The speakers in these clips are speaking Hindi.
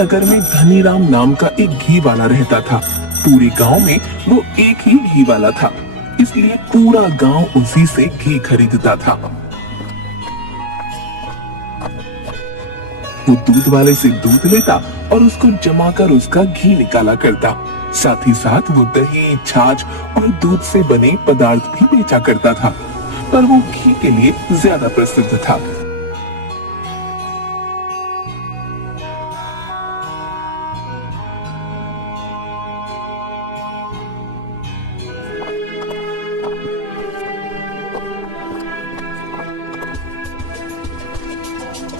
नगर में धनीराम नाम का एक घी वाला रहता था। पूरे गांव में वो एक ही घी वाला था, इसलिए पूरा गांव उसी से घी खरीदता था। वो दूध वाले से दूध लेता और उसको जमाकर उसका घी निकाला करता। साथ ही साथ वो दही, छाछ और दूध से बने पदार्थ भी बेचा करता था, पर वो घी के लिए ज्यादा प्रसिद्ध था।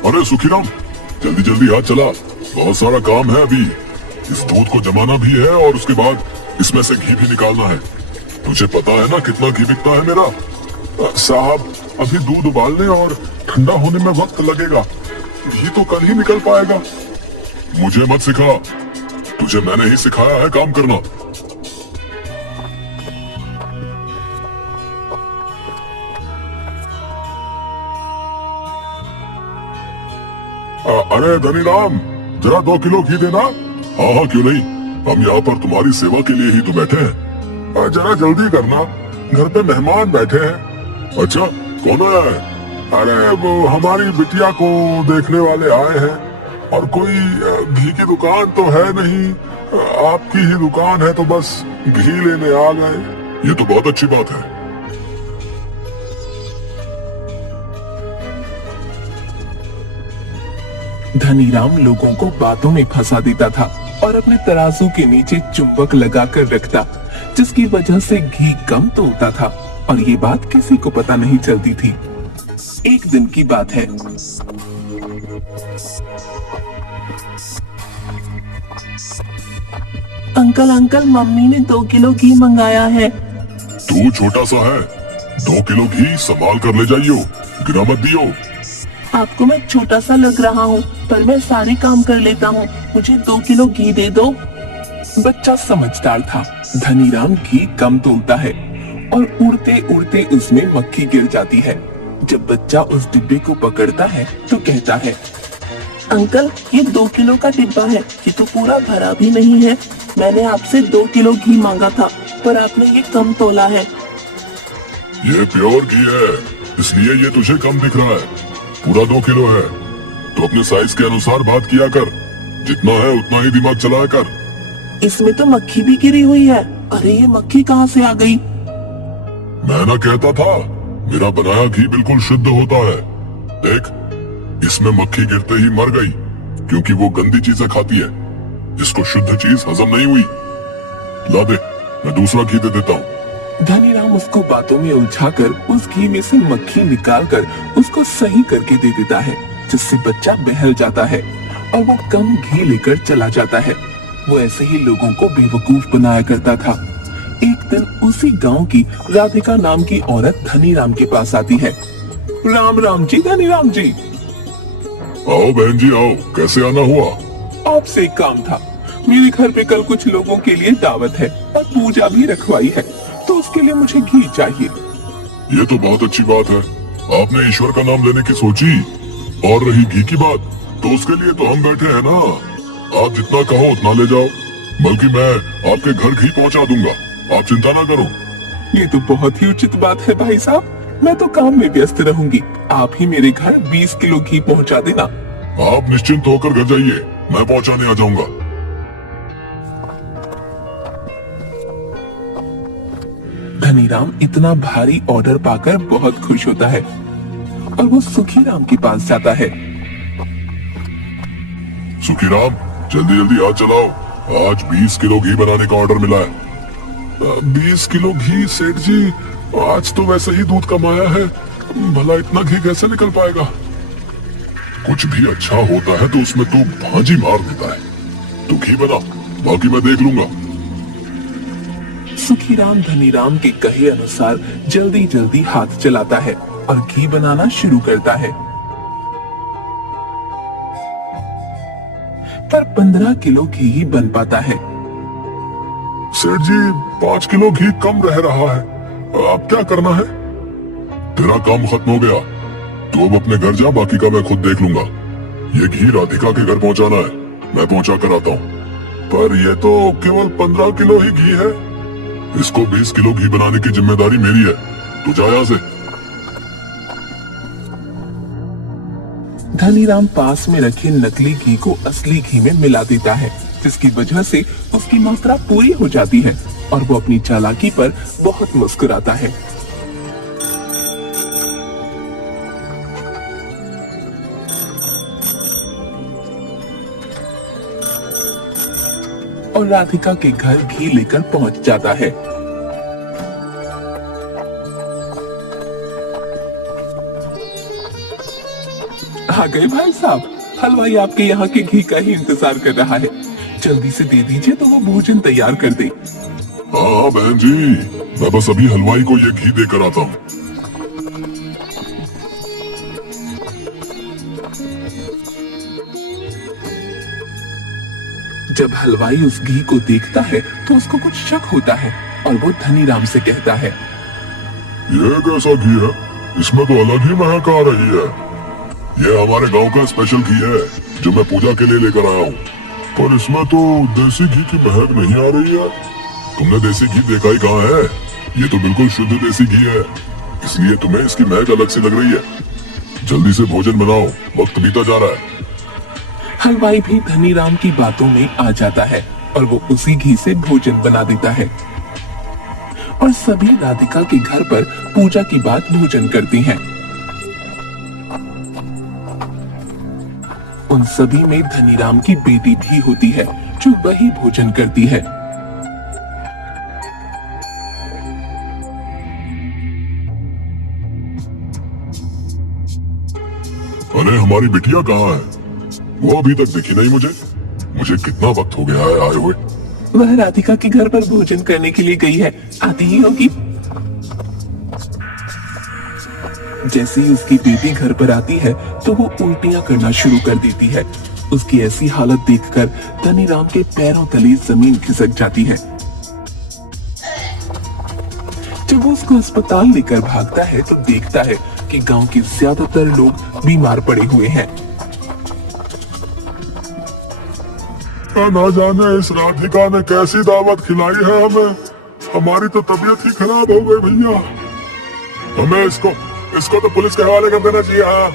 अरे सुखीराम, जल्दी जल्दी हाथ चला, बहुत सारा काम है अभी। इस दूध को जमाना भी है और उसके बाद इसमें से घी भी निकालना है। तुझे पता है ना कितना घी बिकता है मेरा? साहब, अभी दूध उबालने और ठंडा होने में वक्त लगेगा, घी तो कल ही निकल पाएगा। मुझे मत सिखा, तुझे मैंने ही सिखाया है काम करना। अरे धनीराम, जरा 2 किलो घी देना। हाँ हाँ, क्यों नहीं, हम यहाँ पर तुम्हारी सेवा के लिए ही तो बैठे हैं। जरा जल्दी करना, घर पे मेहमान बैठे हैं। अच्छा, कौन आया है? अरे वो हमारी बिटिया को देखने वाले आए हैं, और कोई घी की दुकान तो है नहीं, आपकी ही दुकान है तो बस घी लेने आ गए। ये तो बहुत अच्छी बात है। धनीराम लोगों को बातों में फंसा देता था और अपने तराजू के नीचे चुंबक लगाकर रखता, जिसकी वजह से घी कम तोलता था और ये बात किसी को पता नहीं चलती थी। एक दिन की बात है। अंकल अंकल, मम्मी ने 2 किलो घी मंगाया है। तू छोटा सा है, 2 किलो घी संभाल कर ले जाइयो, गिरा मत दियो। आपको मैं छोटा सा लग रहा हूँ, पर मैं सारे काम कर लेता हूँ, मुझे 2 किलो घी दे दो। बच्चा समझदार था। धनीराम घी कम तोलता है और उड़ते उड़ते उसमें मक्खी गिर जाती है। जब बच्चा उस डिब्बे को पकड़ता है तो कहता है, अंकल, ये 2 किलो का डिब्बा है, ये तो पूरा भरा भी नहीं है। मैंने आपसे 2 किलो घी मांगा था, पर आपने ये कम तोला है। ये प्योर घी है, इसलिए ये तुझे कम दिख रहा है। पूरा 2 किलो है, तो अपने साइज के अनुसार बात किया कर। जितना है उतना ही दिमाग चलाया कर। इसमें तो मक्खी भी गिरी हुई है। अरे ये मक्खी कहाँ से आ गई? मैं ना कहता था, मेरा बनाया घी बिल्कुल शुद्ध होता है। देख, इसमें मक्खी गिरते ही मर गई, क्योंकि वो गंदी चीजें खाती है। इसको शुद्ध चीज हजम नहीं हुई। ला दे, मैं दूसरा घी दे देता हूँ। धनीराम उसको बातों में उलझाकर उस घी में से मक्खी निकालकर उसको सही करके दे देता है, जिससे बच्चा बहल जाता है और वो कम घी लेकर चला जाता है। वो ऐसे ही लोगों को बेवकूफ बनाया करता था। एक दिन उसी गांव की राधिका नाम की औरत धनीराम के पास आती है। राम राम जी धनीराम जी। आओ बहन जी आओ, कैसे आना हुआ? आपसे एक काम था। मेरे घर पे कल कुछ लोगों के लिए दावत है और पूजा भी रखवाई है, तो उसके लिए मुझे घी चाहिए। ये तो बहुत अच्छी बात है, आपने ईश्वर का नाम लेने की सोची। और रही घी की बात, तो उसके लिए तो हम बैठे हैं ना। आप जितना कहो उतना ले जाओ, बल्कि मैं आपके घर घी पहुंचा दूंगा, आप चिंता ना करो। ये तो बहुत ही उचित बात है भाई साहब, मैं तो काम में व्यस्त रहूंगी। आप ही मेरे घर 20 किलो घी पहुंचा देना। आप निश्चिंत होकर घर जाइए, मैं पहुंचाने आ जाऊंगा। धनीराम इतना भारी ऑर्डर पाकर बहुत खुश होता है और वो सुखीराम के पास जाता है। सुखीराम, जल्दी जल्दी हाथ चलाओ, आज 20 किलो घी बनाने का ऑर्डर मिला है। 20 किलो घी सेठ जी, आज तो वैसे ही दूध कमाया है, भला इतना घी कैसे निकल पाएगा? कुछ भी अच्छा होता है तो उसमें तो भाजी मार देता है। तू घी बना, बाकी मैं देख लूंगा। सुखीराम धनीराम के कहे अनुसार जल्दी जल्दी हाथ चलाता है और घी बनाना शुरू करता है। पर 15 किलो घी ही बन पाता है। सेठ जी, 5 किलो घी कम रह रहा है, अब क्या करना है? तेरा काम खत्म हो गया, तू अब अपने घर जा, बाकी का मैं खुद देख लूंगा। ये घी राधिका के घर पहुंचाना है। मैं पहुंचा कर आता हूँ। पर ये तो केवल 15 किलो ही घी है। इसको 20 किलो घी बनाने की जिम्मेदारी मेरी है। तू जा यहाँ से। धनीराम पास में रखे नकली घी को असली घी में मिला देता है, जिसकी वजह से उसकी मात्रा पूरी हो जाती है और वो अपनी चालाकी पर बहुत मुस्कुराता है। और राधिका के घर घी लेकर पहुंच जाता है। आ गए भाई साहब, हलवाई आपके यहाँ के घी का ही इंतजार कर रहा है। जल्दी से दे दीजिए तो वो भोजन तैयार कर दे। हाँ बहन जी, मैं बस अभी हलवाई को ये घी देकर आता हूँ। जब हलवाई उस घी को देखता है तो उसको कुछ शक होता है और वो धनीराम से कहता है, ये कैसा घी है? इसमें तो अलग ही महक आ रही है। ये हमारे गांव का स्पेशल घी है जो मैं पूजा के लिए लेकर आया हूँ। पर इसमें तो देसी घी की महक नहीं आ रही है। तुमने देसी घी देखा ही कहाँ है? ये तो बिल्कुल शुद्ध देसी घी है, इसलिए तुम्हें इसकी महक अलग सी लग रही है। जल्दी से भोजन बनाओ, वक्त बीता जा रहा है। हलवाई भी धनीराम की बातों में आ जाता है और वो उसी घी से भोजन बना देता है और सभी राधिका के घर पर पूजा की बात भोजन करती हैं। उन सभी में धनीराम की बेटी भी होती है जो वही भोजन करती है। अरे हमारी बिटिया कहाँ है? वो अभी तक दिखी नहीं मुझे। मुझे कितना वक्त हो गया है आए हुए। वह राधिका के घर पर भोजन करने के लिए गई है, आती ही होगी। जैसे ही उसकी बेटी घर पर आती है तो वो उल्टियां करना शुरू कर देती है। उसकी ऐसी हालत देखकर धनीराम के पैरों तले जमीन खिसक जाती है। जब वो उसको अस्पताल लेकर भागता है तो देखता है कि गांव के ज्यादातर लोग बीमार पड़े हुए हैं। ना जाने इस राधिका ने कैसी दावत खिलाई है हमें। हमारी तो तबीयत ही खराब हो गई भैया। हमें इसको तो पुलिस के हवाले कर देना चाहिए। हाँ।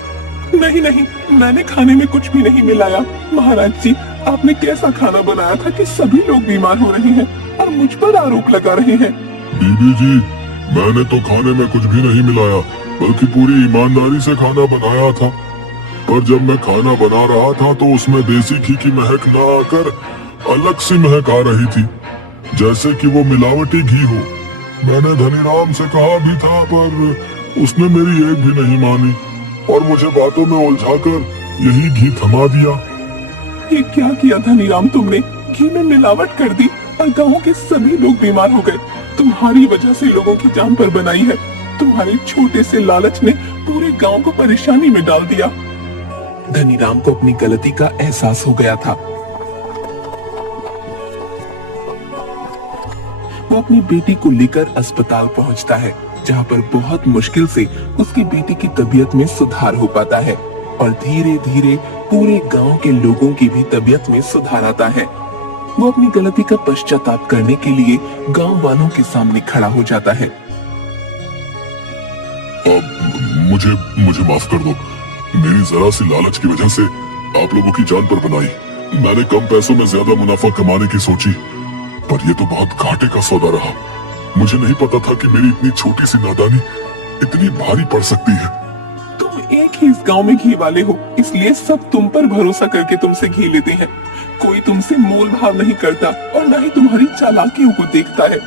नहीं नहीं, मैंने खाने में कुछ भी नहीं मिलाया। महाराज जी, आपने कैसा खाना बनाया था कि सभी लोग बीमार हो रहे हैं और मुझ पर आरोप लगा रहे हैं। बीबी जी, मैंने तो खाने में कुछ भी नहीं मिलाया, बल्कि पूरी ईमानदारी से खाना बनाया था। पर जब मैं खाना बना रहा था तो उसमें देसी घी की महक न आकर अलग सी महक आ रही थी, जैसे कि वो मिलावटी घी हो। मैंने धनीराम से कहा भी था, पर उसने मेरी एक भी नहीं मानी और मुझे बातों में उलझाकर यही घी थमा दिया। ये क्या किया धनीराम तुमने? घी में मिलावट कर दी और गांव के सभी लोग बीमार हो गए। तुम्हारी वजह से लोगों की जान पर बनाई है। तुम्हारे छोटे से लालच ने पूरे गांव को परेशानी में डाल दिया। धनीराम को अपनी गलती का एहसास हो गया था। वो अपनी बेटी को लेकर अस्पताल पहुंचता है, जहां पर बहुत मुश्किल से उसकी बेटी की तबीयत में सुधार हो पाता है और धीरे धीरे पूरे गांव के लोगों की भी तबीयत में सुधार आता है। वो अपनी गलती का पश्चाताप करने के लिए गांव वालों के सामने खड़ा हो जाता है। मुझे माफ कर दो। मेरी जरा सी लालच की वजह से आप लोगों की जान पर बनाई। मैंने कम पैसों में ज्यादा मुनाफा कमाने की सोची, पर यह तो बहुत घाटे का सौदा रहा। मुझे नहीं पता था कि मेरी इतनी छोटी सी नादानी इतनी भारी पड़ सकती है। तुम एक ही इस गांव में घी वाले हो, इसलिए सब तुम पर भरोसा करके तुमसे घी लेते हैं। कोई तुमसे मोल भाव नहीं करता और न ही तुम्हारी चालाकियों को देखता है।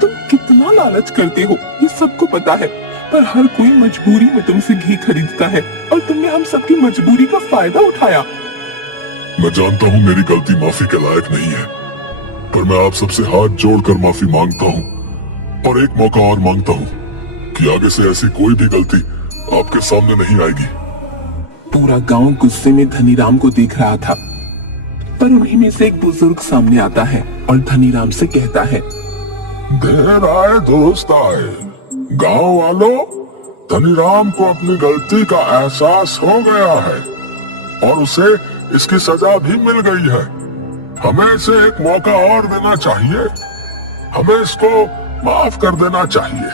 तुम कितना लालच करते हो ये सबको पता है, पर हर कोई मजबूरी में तुमसे घी खरीदता है और तुमने हम सबकी मजबूरी का फायदा उठाया। मैं जानता हूँ मेरी गलती माफी के लायक नहीं है, पर मैं आप सबसे हाथ जोड़कर माफी मांगता हूँ और एक मौका और मांगता हूँ कि आगे से ऐसी कोई भी गलती आपके सामने नहीं आएगी। पूरा गांव गुस्से में धनीराम को देख रहा था, पर उन्हीं में से एक बुजुर्ग सामने आता है और धनीराम से कहता है, देर आए दुरुस्त आए। गांव वालों, धनीराम को अपनी गलती का एहसास हो गया है और उसे इसकी सजा भी मिल गई है। हमें इसे एक मौका और देना चाहिए। हमें इसको माफ कर देना चाहिए।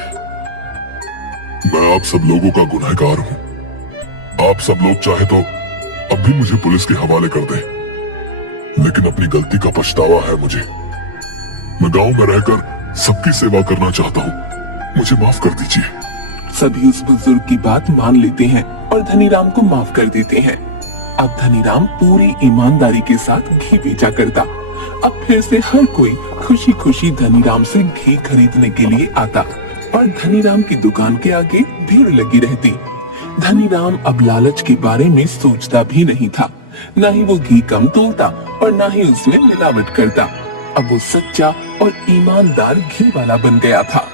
मैं आप सब लोगों का गुनहगार हूं। आप सब लोग चाहे तो अब भी मुझे पुलिस के हवाले कर दें, लेकिन अपनी गलती का पछतावा है मुझे। मैं गांव में रहकर सबकी सेवा करना चाहता हूं। मुझे माफ कर दीजिए। सभी उस बुजुर्ग की बात मान लेते हैं और धनीराम को माफ कर देते हैं। अब धनीराम पूरी ईमानदारी के साथ घी बेचा करता। अब फिर से हर कोई खुशी खुशी धनीराम से घी खरीदने के लिए आता और धनीराम की दुकान के आगे भीड़ लगी रहती। धनीराम अब लालच के बारे में सोचता भी नहीं था। न ही वो घी कम तोलता और न ही उसमें मिलावट करता। अब वो सच्चा और ईमानदार घी वाला बन गया था।